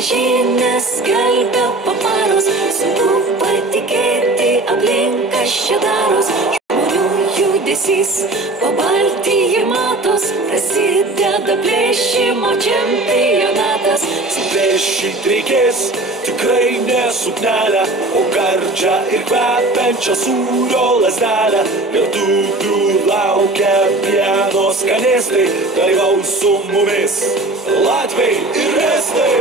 žinias skelbia paparos, sunku patikėti aplink kas čia daros. Žmonių judesys Pabaltyje matos, prasideda plėšimo čempionatas. Suplėšyt reikės tikrai ne suknelę, o gardžią ir kvepiančią sūrio lazdelę. Lietuvių laukia pieno skanėstai, dalyvaus su mumis latviai ir estai.